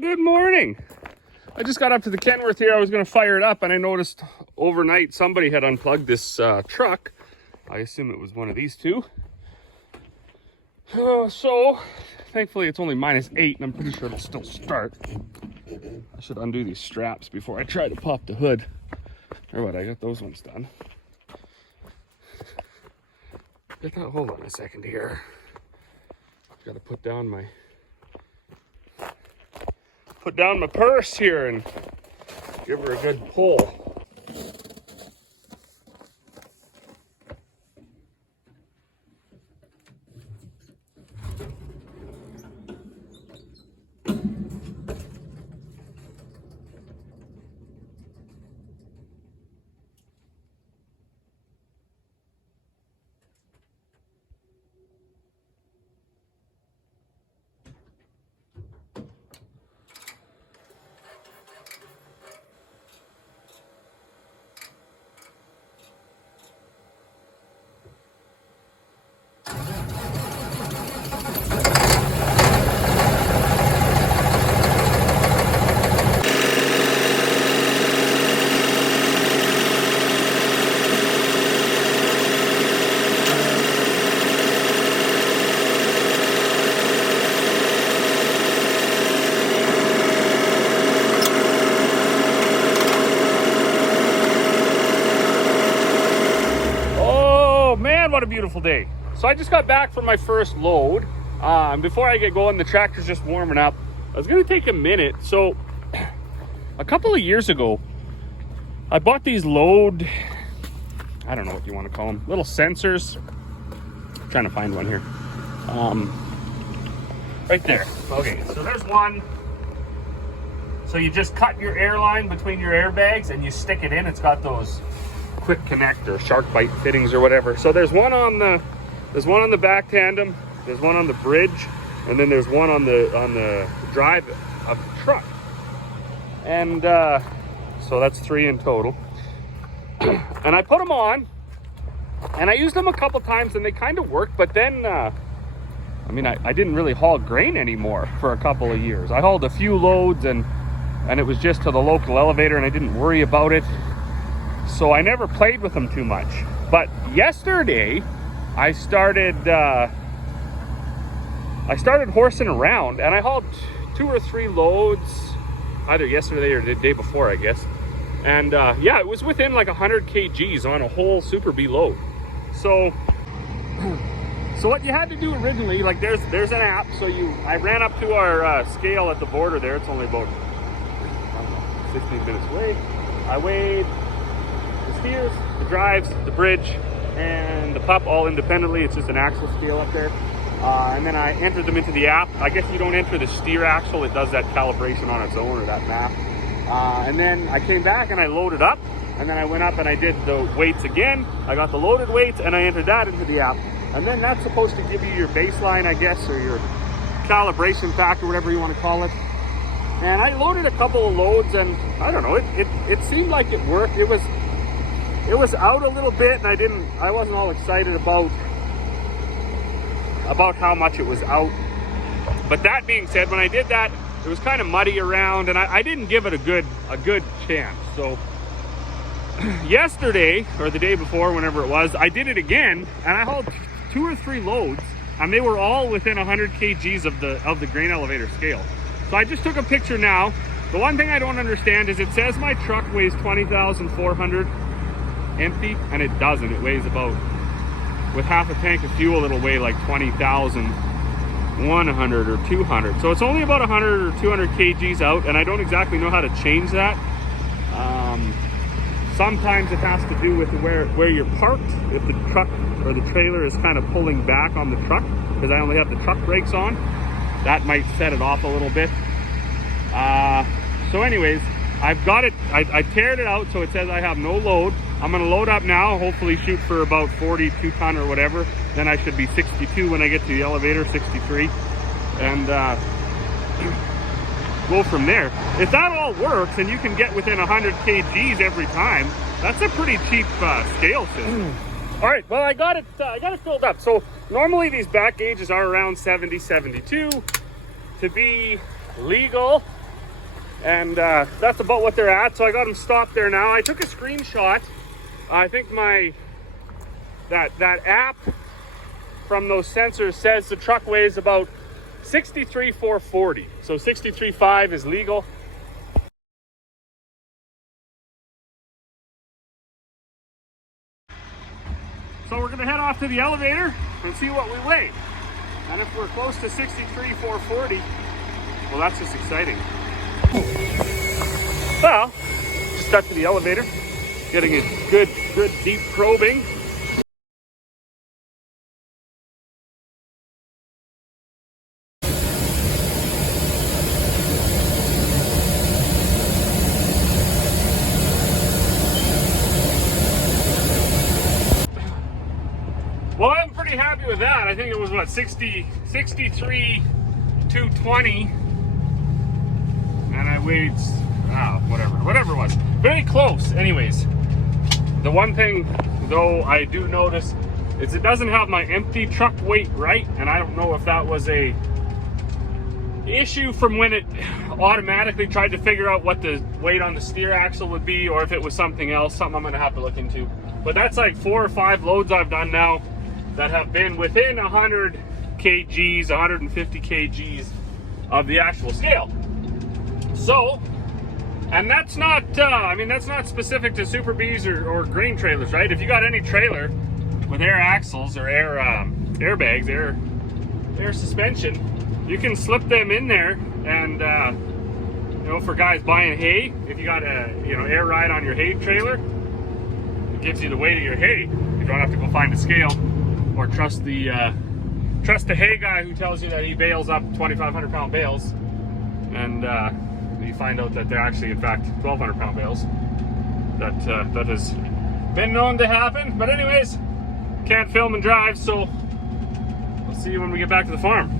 Good morning. I just got up to the Kenworth here. I was going to fire it up and I noticed overnight somebody had unplugged this truck. I assume it was one of these two. So thankfully it's only -8 and I'm pretty sure it'll still start. I should undo these straps before I try to pop the hood. Or what, I got those ones done. Hold on a second here. Got to put down my purse here and give her a good pull. What a beautiful day. So I just got back from my first load. Before I get going, the tractor's just warming up. I was going to take a minute. So a couple of years ago, I bought these I don't know what you want to call them, little sensors. I'm trying to find one here. Right there. Okay, so there's one. So you just cut your air line between your airbags and you stick it in. It's got those quick connect or shark bite fittings or whatever. So there's one on the back tandem, there's one on the bridge, and then there's one on the drive of the truck. And so that's 3 in total. And I put them on and I used them a couple times and they kind of worked, but then I didn't really haul grain anymore for a couple of years. I hauled a few loads and it was just to the local elevator and I didn't worry about it. So I never played with them too much. But yesterday, I started horsing around and I hauled 2 or 3 loads, either yesterday or the day before, I guess. And yeah, it was within like 100 kgs on a whole Super B load. So what you had to do originally, like there's an app. So I ran up to our scale at the border there. It's only about, I don't know, 15 minutes away. I weighed the steers, the drives, the bridge, and the pup all independently. It's just an axle scale up there. And then I entered them into the app. I guess you don't enter the steer axle. It does that calibration on its own, or that map. And then I came back and I loaded up. And then I went up and I did the weights again. I got the loaded weights and I entered that into the app. And then that's supposed to give you your baseline, I guess, or your calibration factor, whatever you want to call it. And I loaded a couple of loads and I don't know, it seemed like it worked. It was out a little bit and I wasn't all excited about how much it was out. But that being said, when I did that, it was kind of muddy around and I didn't give it a good chance. So yesterday, or the day before, whenever it was, I did it again and I hauled 2 or 3 loads and they were all within 100 kgs of the grain elevator scale. So I just took a picture now. The one thing I don't understand is it says my truck weighs 20,400 empty, and it doesn't. It weighs about, with half a tank of fuel, it'll weigh like 20,100 or 200. So it's only about 100 or 200 kgs out, and I don't exactly know how to change that. Sometimes it has to do with where you're parked. If the truck or the trailer is kind of pulling back on the truck, because I only have the truck brakes on, that might set it off a little bit. So anyways, I've got it. I teared it out so it says I have no load. I'm gonna load up now, hopefully shoot for about 42 ton or whatever. Then I should be 62 when I get to the elevator, 63. And go from there. If that all works and you can get within 100 kgs every time, that's a pretty cheap scale system. All right, well, I got it filled up. So normally these back gauges are around 70, 72. To be legal, And that's about what they're at. So I got them stopped there now. I took a screenshot. I think that app from those sensors says the truck weighs about 63,440. So 63.5 is legal. So we're gonna head off to the elevator and see what we weigh. And if we're close to 63,440, well, that's just exciting. Well, just got to the elevator, getting a good deep probing. Well, I'm pretty happy with that. I think it was what, 63,220, and I weighed, whatever it was, very close. Anyways, the one thing though I do notice is it doesn't have my empty truck weight right, and I don't know if that was a issue from when it automatically tried to figure out what the weight on the steer axle would be, or if it was something else, something I'm gonna have to look into. But that's like 4 or 5 loads I've done now that have been within 100 kgs, 150 kgs of the actual scale. So, and that's not, I mean, that's not specific to Super Bs or grain trailers, right? If you got any trailer with air axles or air airbags, air suspension, you can slip them in there, and you know, for guys buying hay, if you got a air ride on your hay trailer, it gives you the weight of your hay. You don't have to go find a scale or trust the hay guy who tells you that he bales up 2,500 pound bales, and you find out that they're actually in fact 1,200 pound bales. That has been known to happen. But anyways, can't film and drive, so we'll see you when we get back to the farm.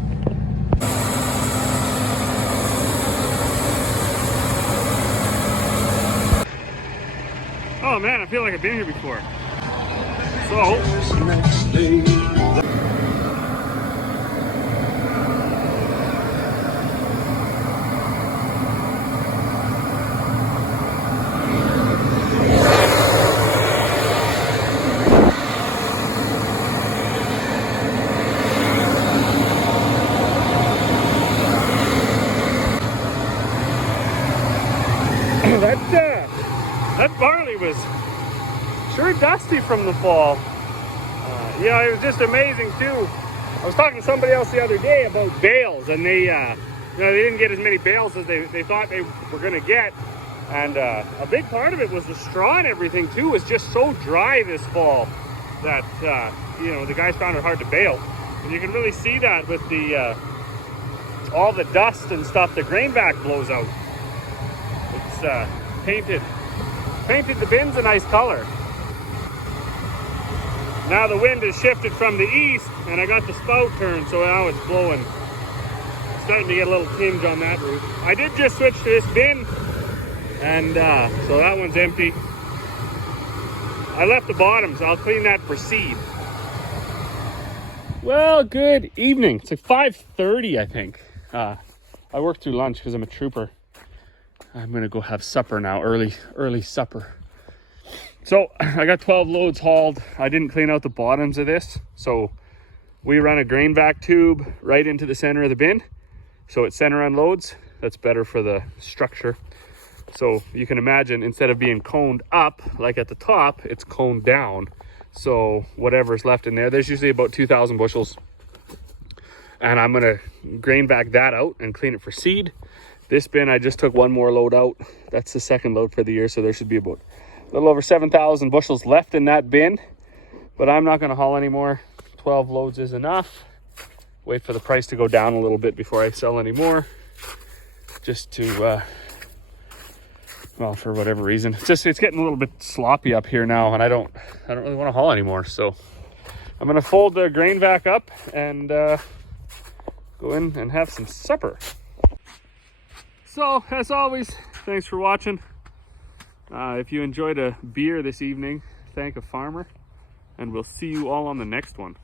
Oh man, I feel like I've been here before. So that barley was sure dusty from the fall. You know, it was just amazing too. I was talking to somebody else the other day about bales, and they they didn't get as many bales as they thought they were going to get. And a big part of it was the straw and everything too was just so dry this fall that the guys found it hard to bale. And you can really see that with the all the dust and stuff the grain back blows out. It's painted the bins a nice color. Now the wind has shifted from the east, and I got the spout turned, so now it's blowing. Starting to get a little tinge on that roof. I did just switch to this bin, and so that one's empty. I left the bottom, so I'll clean that for seed. Well, good evening. It's like 5:30, I think. I worked through lunch because I'm a trooper. I'm gonna go have supper now, early supper. So I got 12 loads hauled. I didn't clean out the bottoms of this, so we run a grain vac tube right into the center of the bin, so it center unloads. That's better for the structure. So you can imagine, instead of being coned up like at the top, it's coned down. So whatever's left in there, there's usually about 2,000 bushels, and I'm gonna grain vac that out and clean it for seed. This bin, I just took one more load out. That's the second load for the year, so there should be about a little over 7,000 bushels left in that bin, but I'm not gonna haul anymore. 12 loads is enough. Wait for the price to go down a little bit before I sell any more, just to, well, for whatever reason. It's getting a little bit sloppy up here now, and I don't really wanna haul anymore. So I'm gonna fold the grain vac up and go in and have some supper. So, as always, thanks for watching. If you enjoyed a beer this evening, thank a farmer, and we'll see you all on the next one.